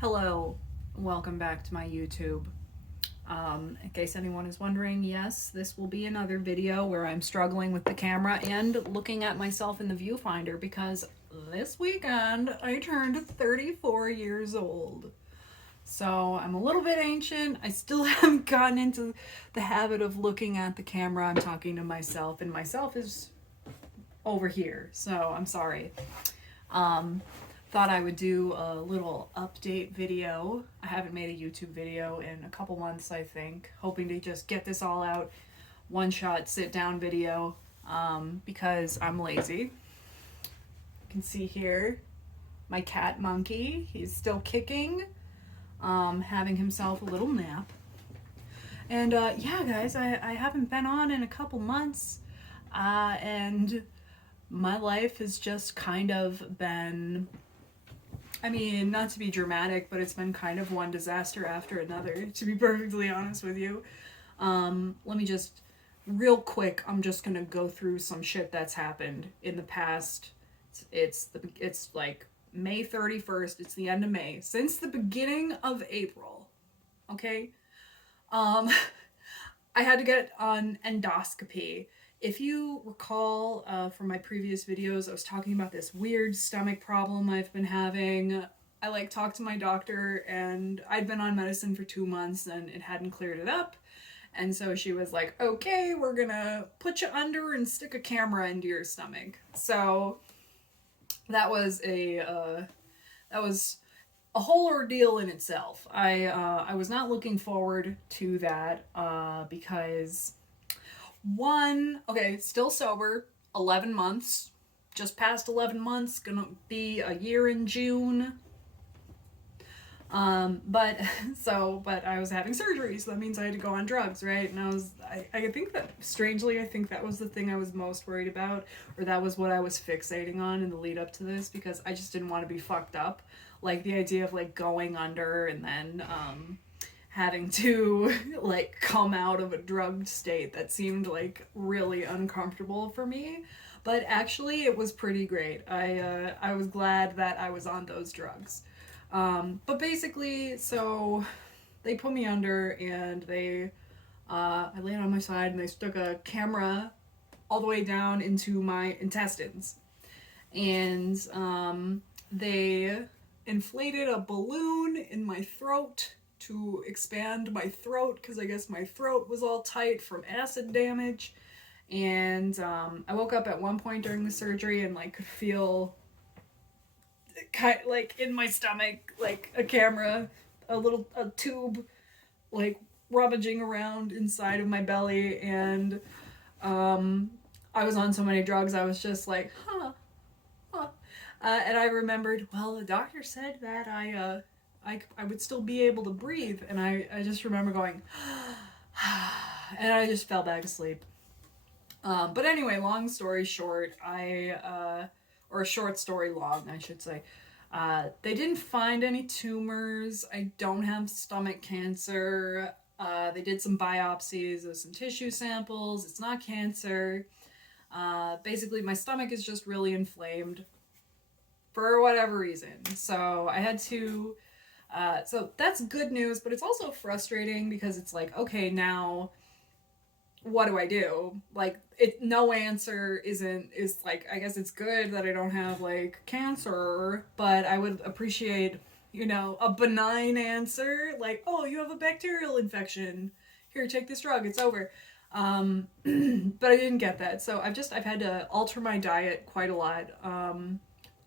Hello, welcome back to my YouTube. In case anyone is wondering, yes, this will be another video where I'm struggling with the camera and looking at myself in the viewfinder because this weekend I turned 34 years old. So I'm a little bit ancient. I still haven't gotten into the habit of looking at the camera. I'm talking to myself, and myself is over here, so I'm sorry. Um, Thought I would do a little update video. I haven't made a YouTube video in a couple months, I think. Hoping to just get this all out. One shot sit down video because I'm lazy. You can see here my cat Monkey. He's still kicking, having himself a little nap. And yeah, guys, I haven't been on in a couple months. And my life has just kind of been, I mean, not to be dramatic, but it's been kind of one disaster after another, to be perfectly honest with you. Let me just, real quick, I'm just gonna go through some shit that's happened in the past. It's like May 31st, it's the end of May, since the beginning of April, okay? Um, I had to get an endoscopy. If you recall from my previous videos, I was talking about this weird stomach problem I've been having. I talked to my doctor, and I'd been on medicine for 2 months and it hadn't cleared it up. And so she was like, okay, we're gonna put you under and stick a camera into your stomach. So that was a whole ordeal in itself. I was not looking forward to that because okay, still sober, 11 months, just past 11 months, gonna be a year in June. But I was having surgery, so that means I had to go on drugs, right? And I think that, strangely, I think that was the thing I was most worried about, or that was what I was fixating on in the lead up to this, because I just didn't want to be fucked up. Like, the idea of, going under and then, having to come out of a drugged state, that seemed really uncomfortable for me, but actually it was pretty great. I was glad that I was on those drugs. But basically, so they put me under, and I laid on my side, and they stuck a camera all the way down into my intestines, and they inflated a balloon in my throat to expand my throat, because I guess my throat was all tight from acid damage. And I woke up at one point during the surgery and could feel in my stomach a camera, a tube rummaging around inside of my belly. And I was on so many drugs, I was just like, huh. And I remembered, well, the doctor said that I would still be able to breathe, and I just remember going, and I just fell back asleep. But anyway, long story short, or short story long, I should say, they didn't find any tumors. I don't have stomach cancer. They did some biopsies of some tissue samples. It's not cancer. Basically, my stomach is just really inflamed for whatever reason. So I had to, so that's good news, but it's also frustrating because it's okay, now what do I do? No answer is I guess it's good that I don't have cancer, but I would appreciate, a benign answer, oh, you have a bacterial infection. Here, take this drug, it's over. But I didn't get that. So I've had to alter my diet quite a lot.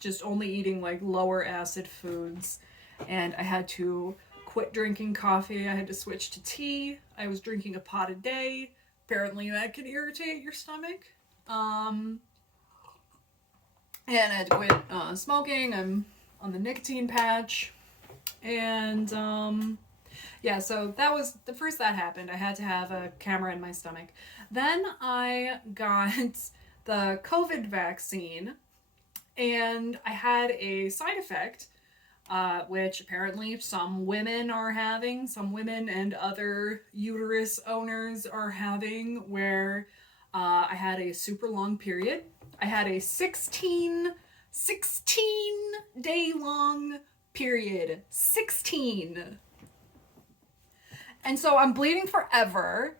Just only eating lower acid foods, and I had to quit drinking coffee. I had to switch to tea. I was drinking a pot a day. Apparently that can irritate your stomach. And I had to quit smoking. I'm on the nicotine patch. And yeah, so that was the first that happened. I had to have a camera in my stomach. Then I got the COVID vaccine, and I had a side effect, which apparently some women are having, some women and other uterus owners are having, where I had a super long period. I had a 16 day long period 16. And so I'm bleeding forever.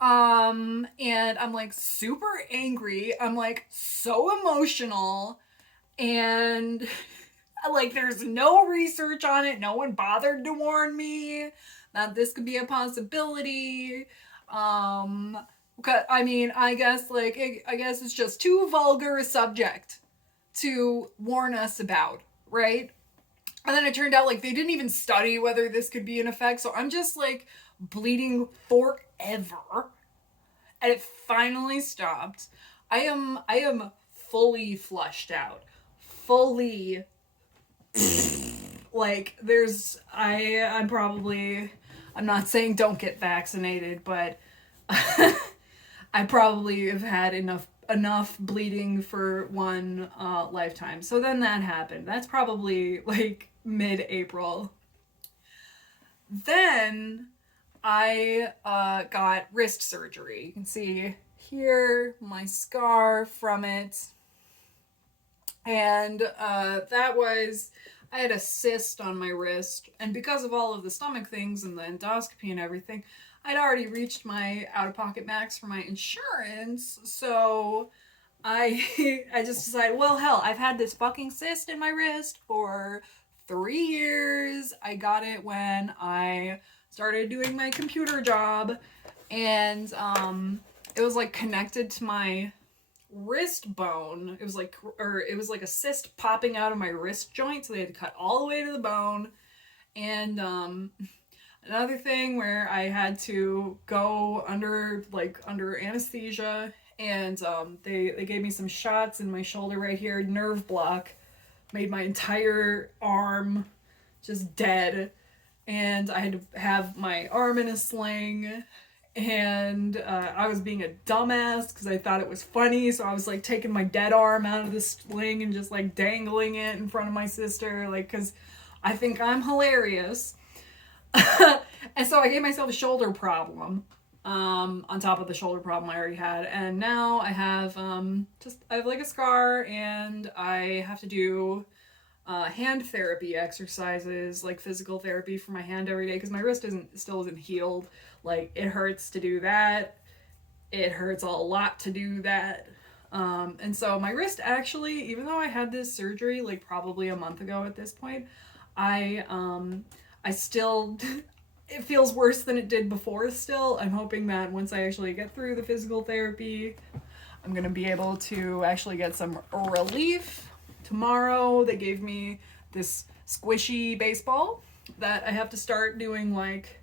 And I'm like super angry. I'm like so emotional. And like there's no research on it. No one bothered to warn me that this could be a possibility. I mean, I guess it's just too vulgar a subject to warn us about, right? And then it turned out like they didn't even study whether this could be an effect. So I'm just like bleeding forever. And it finally stopped. I am fully flushed out. Fully like I'm not saying don't get vaccinated, but I probably have had enough bleeding for one lifetime. So then that happened. That's probably like mid-April. Then I got wrist surgery. You can see here my scar from it. And I had a cyst on my wrist. And because of all of the stomach things and the endoscopy and everything, I'd already reached my out-of-pocket max for my insurance. So I just decided, well, hell, I've had this fucking cyst in my wrist for 3 years. I got it when I started doing my computer job, and it was like connected to my wrist bone. It was like a cyst popping out of my wrist joint, so they had to cut all the way to the bone. And another thing where I had to go under anesthesia, and they gave me some shots in my shoulder right here, nerve block, made my entire arm just dead. And I had to have my arm in a sling, and I was being a dumbass because I thought it was funny, so I was like taking my dead arm out of the sling and just like dangling it in front of my sister, like, because I think I'm hilarious. And so I gave myself a shoulder problem on top of the shoulder problem I already had, and now I have like a scar, and I have to do hand therapy exercises, like physical therapy for my hand every day, because my wrist still isn't healed. Like, it hurts to do that. It hurts a lot to do that. And so my wrist actually, even though I had this surgery like probably a month ago at this point, I still it feels worse than it did before still. I'm hoping that once I actually get through the physical therapy, I'm gonna be able to actually get some relief. Tomorrow they gave me this squishy baseball that I have to start doing like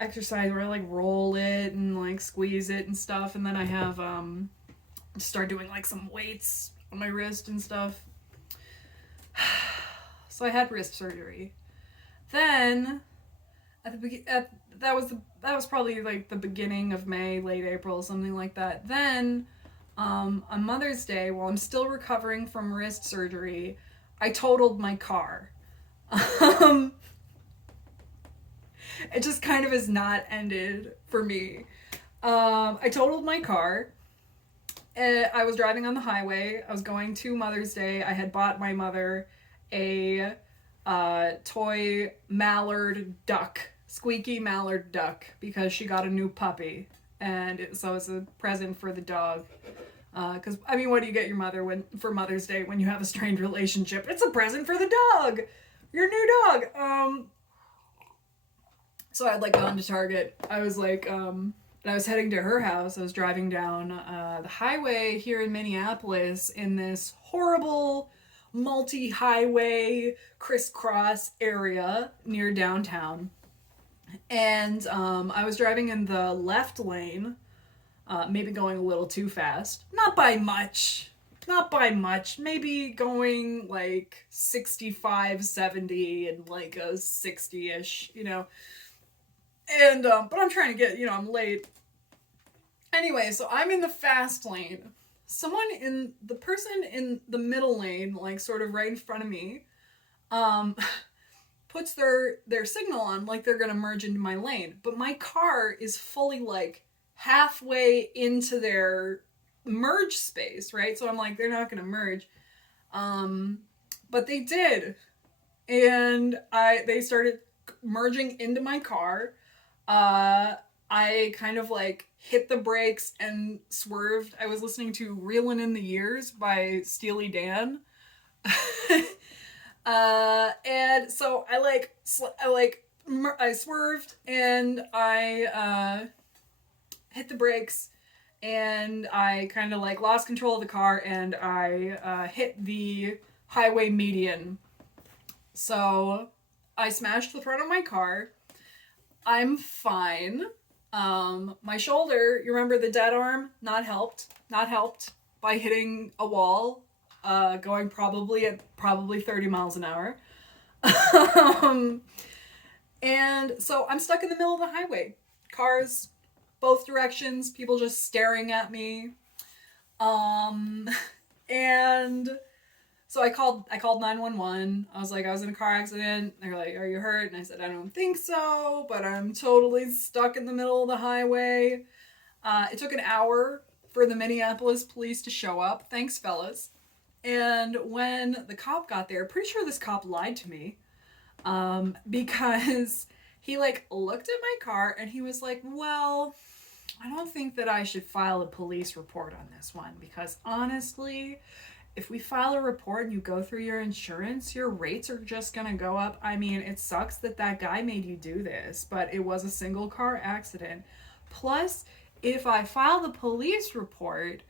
exercise where I like roll it and like squeeze it and stuff, and then I have to start doing like some weights on my wrist and stuff. So I had wrist surgery. Then that was probably like the beginning of May, late April, something like that. Then on Mother's Day, while I'm still recovering from wrist surgery, I totaled my car. It just kind of has not ended for me. I totaled my car. I was driving on the highway. I was going to Mother's Day. I had bought my mother a toy mallard duck, squeaky mallard duck, because she got a new puppy. And so it's a present for the dog. Because, I mean, what do you get your mother for Mother's Day when you have a strained relationship? It's a present for the dog! Your new dog! So I'd like gone to Target. I was like, and I was heading to her house. I was driving down the highway here in Minneapolis in this horrible multi-highway crisscross area near downtown. And I was driving in the left lane, maybe going a little too fast. Not by much. Maybe going like 65, 70 and like a 60-ish, you know. And, but I'm trying to get, I'm late. Anyway, so I'm in the fast lane. The person in the middle lane, like sort of right in front of me, puts their signal on like they're gonna merge into my lane. But my car is fully like halfway into their merge space, right? So I'm like, they're not gonna merge. But they did. and they started merging into my car. I kind of like hit the brakes and swerved. I was listening to Reelin' in the Years by Steely Dan. And so I swerved and I hit the brakes and I kind of like lost control of the car and I hit the highway median. So I smashed the front of my car. I'm fine. My shoulder, you remember the dead arm? Not helped. Not helped by hitting a wall, going probably at 30 miles an hour. um, and so I'm stuck in the middle of the highway. Cars, both directions, people just staring at me. And so I called 911. I was like, I was in a car accident. They were like, are you hurt? And I said, I don't think so, but I'm totally stuck in the middle of the highway. It took an hour for the Minneapolis police to show up. Thanks, fellas. And when the cop got there, pretty sure this cop lied to me, because he like looked at my car and he was like, well, I don't think that I should file a police report on this one because honestly, if we file a report and you go through your insurance, your rates are just gonna go up. I mean, it sucks that guy made you do this, but it was a single car accident. Plus, if I file the police report,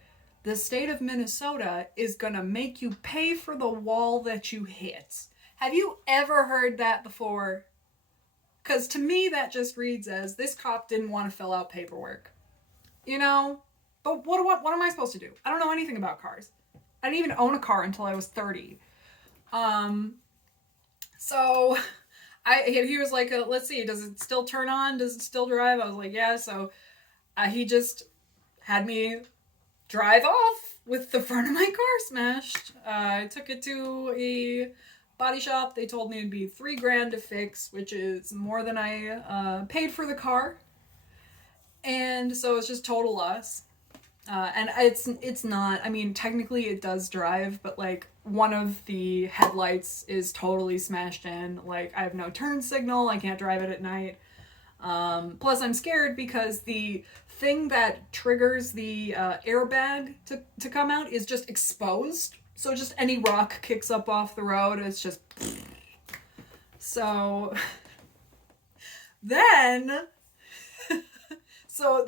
the state of Minnesota is gonna make you pay for the wall that you hit. Have you ever heard that before? Because to me, that just reads as this cop didn't want to fill out paperwork. You know? But what am I supposed to do? I don't know anything about cars. I didn't even own a car until I was 30. So he was like, let's see, does it still turn on? Does it still drive? I was like, yeah. So he just had me drive off with the front of my car smashed. I took it to a body shop. They told me it'd be $3,000 to fix, which is more than I paid for the car. And so it's just total loss. And it's not, I mean, technically it does drive, but like one of the headlights is totally smashed in. Like I have no turn signal. I can't drive it at night. Plus I'm scared because the thing that triggers the airbag to come out is just exposed. So just any rock kicks up off the road. It's just, so then, so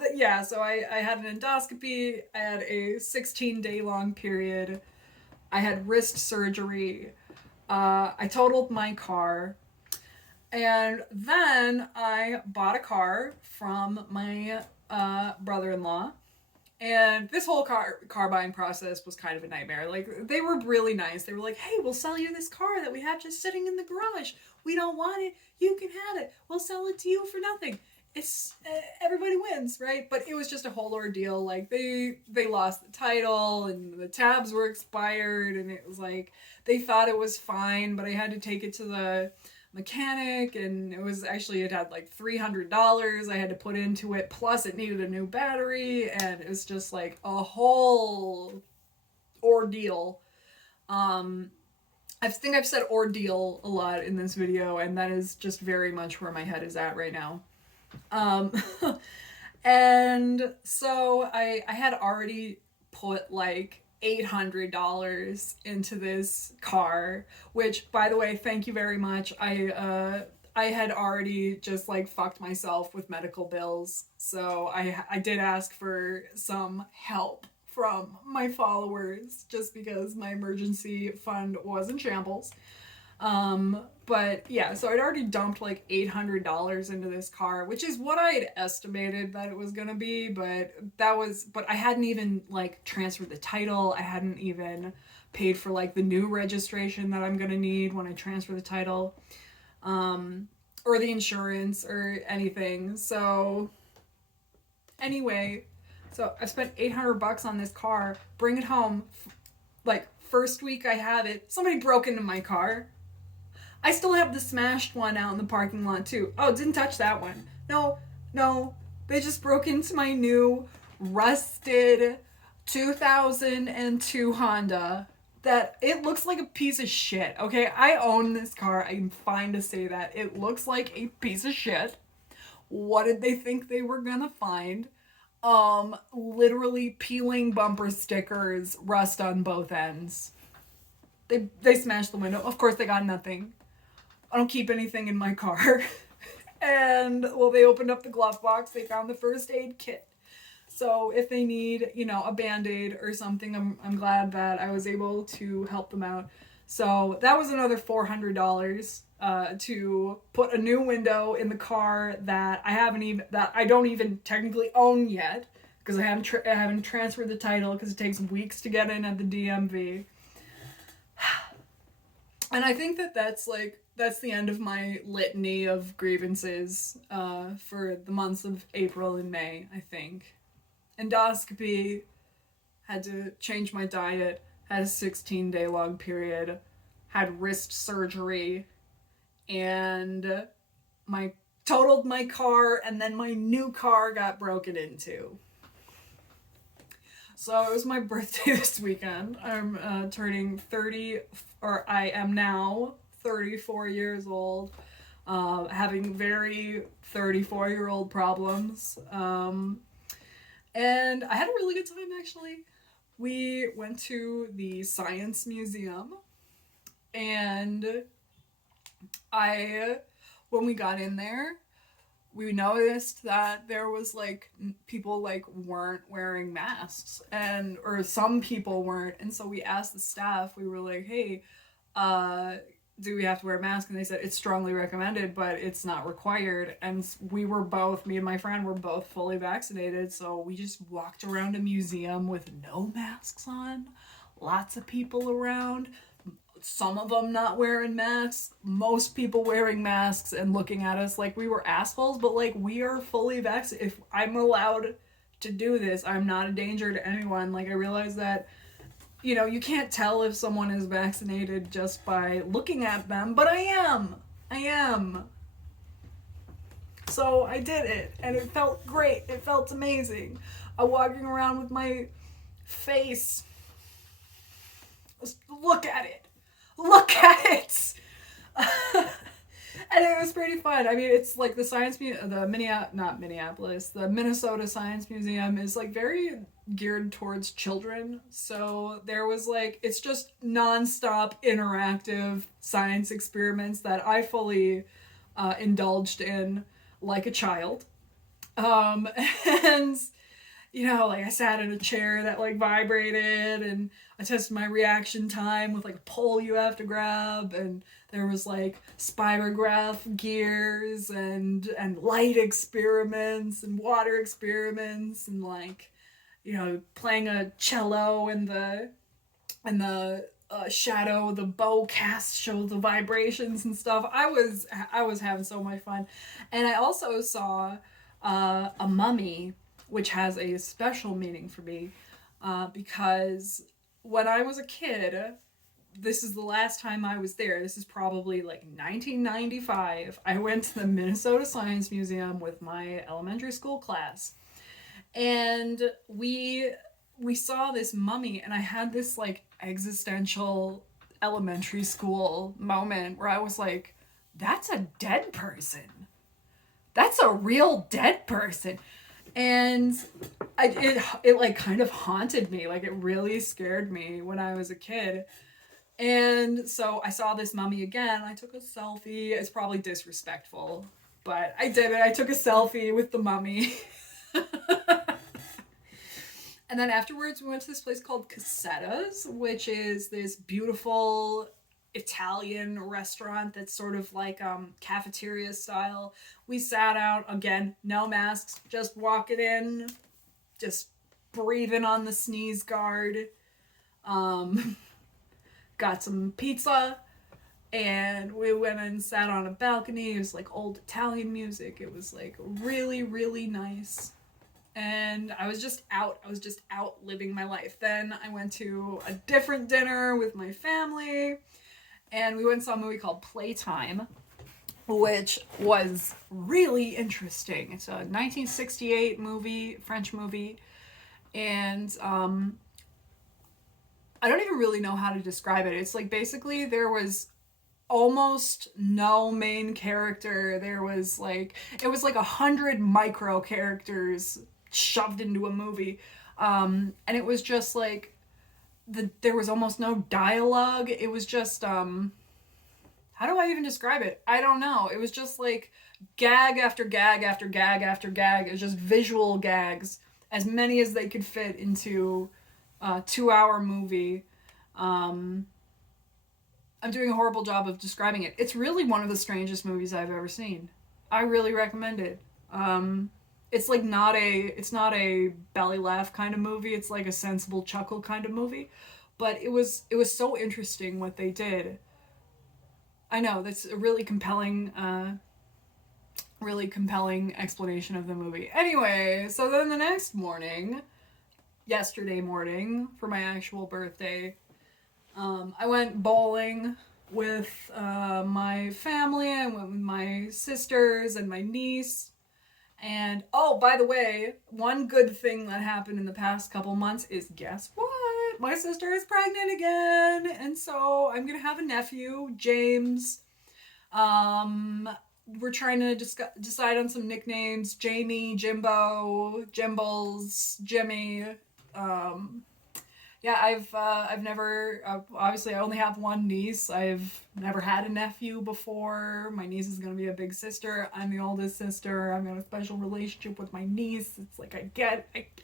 I had an endoscopy. I had a 16-day long period. I had wrist surgery. I totaled my car. And then I bought a car from my brother-in-law. And this whole car buying process was kind of a nightmare. Like, they were really nice. They were like, hey, we'll sell you this car that we have just sitting in the garage. We don't want it. You can have it. We'll sell it to you for nothing. It's everybody wins, right? But it was just a whole ordeal. Like they lost the title and the tabs were expired, and it was like they thought it was fine, but I had to take it to the mechanic, and it had like $300 I had to put into it, plus it needed a new battery, and it was just like a whole ordeal. I think I've said ordeal a lot in this video, and that is just very much where my head is at right now. And so I had already put like $800 into this car, which, by the way, thank you very much. I had already just like fucked myself with medical bills, so I did ask for some help from my followers just because my emergency fund was in shambles. But yeah, so I'd already dumped like $800 into this car, which is what I had estimated that it was gonna be, but I hadn't even like transferred the title. I hadn't even paid for like the new registration that I'm gonna need when I transfer the title, or the insurance or anything. So anyway, so I spent $800 on this car, bring it home, like first week I have it, somebody broke into my car. I still have the smashed one out in the parking lot too. Oh, didn't touch that one. No, they just broke into my new rusted 2002 Honda. that it looks like a piece of shit. Okay, I own this car. I'm fine to say that. It looks like a piece of shit. What did they think they were gonna find? Literally peeling bumper stickers, rust on both ends. They smashed the window. Of course, they got nothing. I don't keep anything in my car. And, well, they opened up the glove box. They found the first aid kit. So if they need, you know, a Band-Aid or something, I'm glad that I was able to help them out. So that was another $400 to put a new window in the car that I don't even technically own yet, because I haven't transferred the title, because it takes weeks to get in at the DMV. And I think that's the end of my litany of grievances for the months of April and May, I think. Endoscopy, had to change my diet, had a 16-day long period, had wrist surgery, and totaled my car, and then my new car got broken into. So it was my birthday this weekend. I'm turning 30, or I am now 34 years old, having very 34-year-old problems. And I had a really good time, actually. We went to the Science Museum, and when we got in there, we noticed that there was people weren't wearing masks, or some people weren't, and so we asked the staff. We were like, hey, do we have to wear a mask? And they said it's strongly recommended, but it's not required. And me and my friend were both fully vaccinated, so we just walked around a museum with no masks on, lots of people around, some of them not wearing masks, most people wearing masks and looking at us like we were assholes, but we are fully vaccinated. If I'm allowed to do this, I'm not a danger to anyone. I realize that, you know, you can't tell if someone is vaccinated just by looking at them, but I am. So I did it, and it felt great. It felt amazing. Walking around with my face. Look at it. And it was pretty fun. I mean, it's like the the Minnesota Science Museum is very geared towards children. So there was it's just nonstop interactive science experiments that I fully indulged in like a child. And you know, I sat in a chair that vibrated, and I tested my reaction time with a pole you have to grab, and there was spirograph gears and light experiments and water experiments, and you know, playing a cello in the shadow, the bow cast shows the vibrations and stuff. I was having so much fun. And I also saw a mummy, which has a special meaning for me, because when I was a kid, this is the last time I was there. This is probably 1995. I went to the Minnesota Science Museum with my elementary school class, and we saw this mummy, and I had this existential elementary school moment where I was like, that's a dead person. That's a real dead person. And it kind of haunted me. It really scared me when I was a kid. And so I saw this mummy again. I took a selfie. It's probably disrespectful, but I did it. I took a selfie with the mummy. And then afterwards, we went to this place called Casetta's, which is this beautiful Italian restaurant that's sort of cafeteria style. We sat out, again, no masks, just walking in, just breathing on the sneeze guard. Got some pizza, and we went and sat on a balcony. It was old Italian music. It was really, really nice. And I was just out living my life. Then I went to a different dinner with my family, and we went and saw a movie called Playtime, which was really interesting. It's a 1968 movie, French movie, and I don't even really know how to describe it. It's like basically there was almost no main character. There was like, it was like 100 micro characters shoved into a movie. And it was just like, there was almost no dialogue. It was just, how do I even describe it? I don't know. It was just like gag after gag after gag after gag. It was just visual gags, as many as they could fit into a 2-hour movie. I'm doing a horrible job of describing it. It's really one of the strangest movies I've ever seen. I really recommend it. It's like it's not a belly laugh kind of movie. It's like a sensible chuckle kind of movie. But it was so interesting what they did. I know, that's a really compelling explanation of the movie. Anyway, so then the next morning, yesterday morning, for my actual birthday, I went bowling with my family. I went with my sisters and my niece. And, oh, by the way, one good thing that happened in the past couple months is, guess what? My sister is pregnant again. And so I'm going to have a nephew, James. We're trying to decide on some nicknames. Jamie, Jimbo, Jimbles, Jimmy. Yeah, I've never, obviously I only have one niece. I've never had a nephew before. My niece is going to be a big sister. I'm the oldest sister. I'm in a special relationship with my niece. It's like,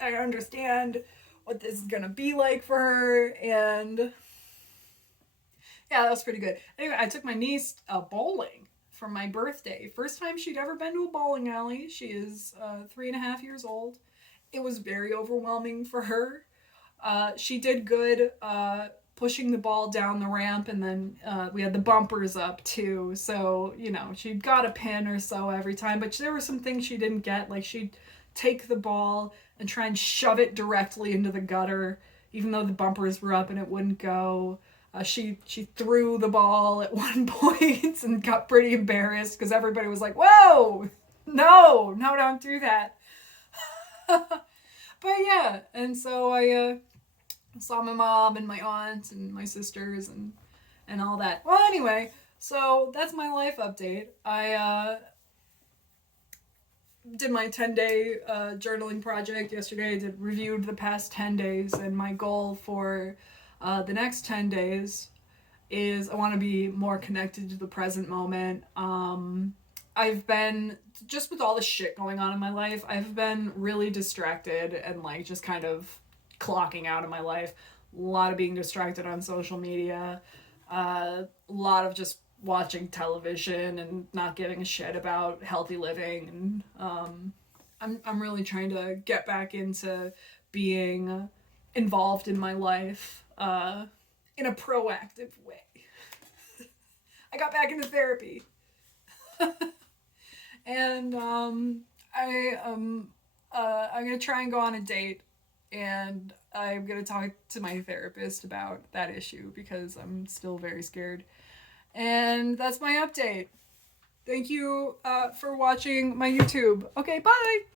I understand what this is going to be like for her. And yeah, that was pretty good. Anyway, I took my niece bowling for my birthday. First time she'd ever been to a bowling alley. She is 3.5 years old. It was very overwhelming for her. She did good pushing the ball down the ramp, and then we had the bumpers up too. So, you know, she got a pin or so every time, but there were some things she didn't get. Like, she'd take the ball and try and shove it directly into the gutter, even though the bumpers were up and it wouldn't go. She threw the ball at one point and got pretty embarrassed because everybody was like, whoa, no, don't do that. But yeah, and so I saw my mom and my aunt and my sisters and all that. Well, anyway, so that's my life update. I did my 10-day journaling project yesterday. I reviewed the past 10 days, and my goal for the next 10 days is I want to be more connected to the present moment. I've been, just with all the shit going on in my life, I've been really distracted and like just kind of clocking out of my life. A lot of being distracted on social media. A lot of just watching television and not giving a shit about healthy living. And I'm really trying to get back into being involved in my life in a proactive way. I got back into therapy. And I'm gonna try and go on a date, and I'm gonna talk to my therapist about that issue because I'm still very scared. And that's my update. Thank you for watching my YouTube. Okay, bye!